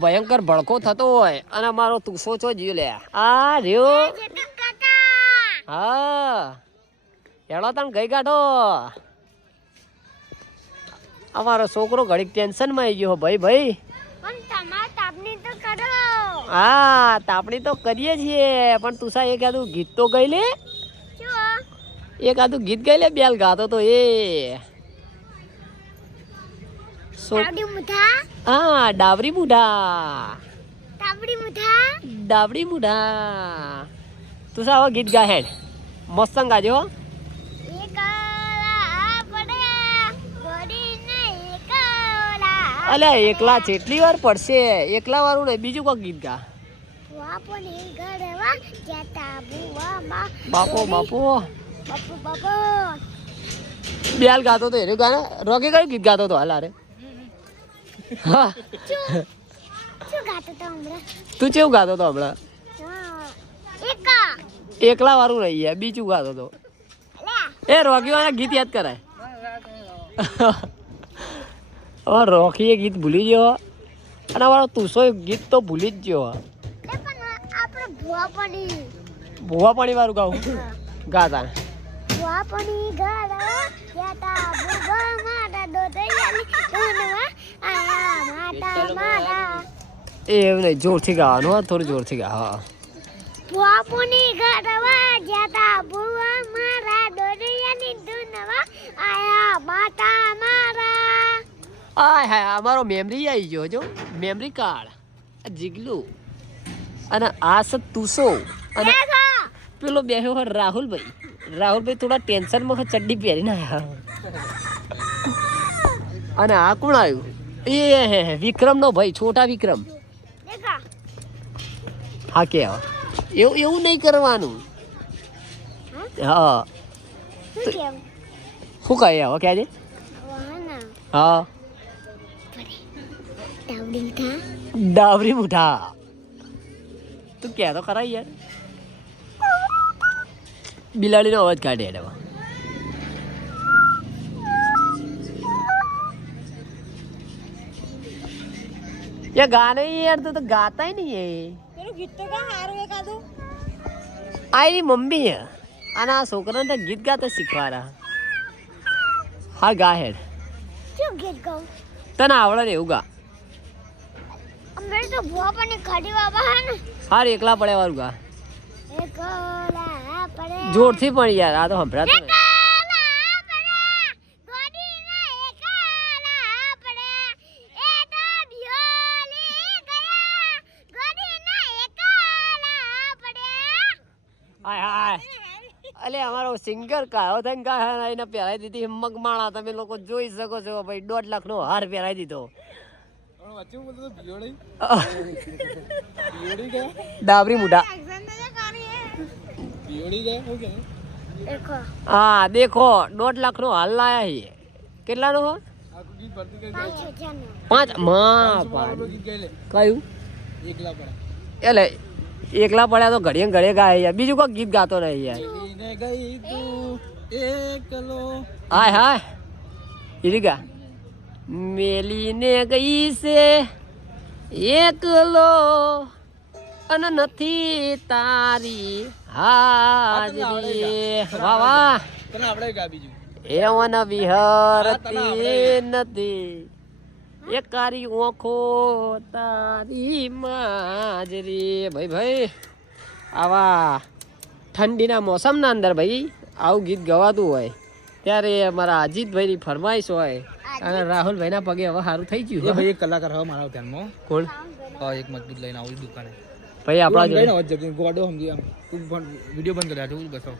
ભયંકર ભડકો થતો હોય અને મારો તુસો છો જીવ લે આ રહ્યો હા હેડો તને ગઈ કાઢો અમારો છોકરો ઘડીક ટેન્શન માં આવી ગયો ભાઈ હા તાપણી તો કરીએ છીએ પણ તુસા એક આદું ગીત તો ગઈ લે એક આદું ગીત ગઈ લે બેલ ગાતો તો એ હા ડાબરી મુઢા ડાબડી મુઢા તુસા હવે ગીત ગા હેડ મસ્ત ગાજો અલ્યા એકલા જેટલી વાર પડશે એકલા વાળું નહીં બીજું કોઈ ગીત ગા બાપો બેલ ગાતો તો એને ગાના રોકી કયું ગીત ગાતો તો હાલ અરે હા તું કેવું ગાતો તો હમણાં એકલા વાળું નહીં યાર બીજું ગાતો તો એ રોકી વાળા ગીત યાદ કરાય હવે રોકીએ ગીત ભૂલી ગયો અને અમારો તુસો ગીત તો ભૂલી જ ગયો ભૂવા પાણી વાળું ગાવું ગાતા એ એમ નહીં જોરથી ગાવાનું હા થોડું જોરથી ગા હા આય હાય અમારો મેમરી આવી ગયો જો મેમરી કાર્ડ જીગલું અને આ છે તુસો અને પેલો બેહ્યો રાહુલભાઈ થોડા ટેન્શનમાં ચડ્ડી પહેરીને આવ્યા અને આ કોણ આવ્યું એ વિક્રમ નો ભાઈ છોટા વિક્રમ હા કે એવું નહીં કરવાનું હા શું કહે હવે ક્યારે હા ડાબરી મુઠા તું કે તો ખરા યાર બિલાડીનો અવાજ કાઢે એમાં ये गाने यार तो गाता ही नहीं है तेरे गीत तो गा हार वे का दो आई मम्मी है आना छोकरा ने गीत गाता शिखवा रहा હા ગા હેડ ક્યું ગીત ગાઉં તને આવડે ને એવું ગા અમે તો ભુવા પણ ખાડી બાબા હે ને હાર એકલા પડે વાળું ગા એકલા પડે જોરથી પણ યાર આ તો સંભળાતું નહીં અલે અમારો સિંગર કાયો થઈને ગાય એને પહેરાવી દીધી હિમ્મત માણા તમે લોકો જોઈ શકો છો ભાઈ 1.5 લાખ નો હાર પહેરાવી દીધો ડાબરી મુઢા હા દેખો 1.5 લાખ નો હાલ લાયા હી કેટલા નો 5 કયું એટલે એકલા પડ્યા તો ઘડીએ ઘડીએ ગાય યાર બીજું કોઈ ગીત ગાતો નહીં યાર હાય હાય ઈરીગા મેલીને ગઈ છે એકલો અને નથી તારી હાજરી વાહ વાહ એવન વિહરતી નથી એકારી ઓખો તારી માજરી ભાઈ આવા ઠંડીના મોસમના અંદર ભાઈ આવું ગીત ગવાતું હોય ત્યારે અમારા અજીતભાઈની ફરમાઈશ હોય અને રાહુલભાઈના પગે હવે સારું થઈ ગયું ભાઈ એક કલાકાર હવે મારા ધ્યાનમાં કોણ એક મજબૂત લઈને આવું દુકાને ભાઈ આપણા ગોડો સમજી વિડીયો બંધ કર્યા બસો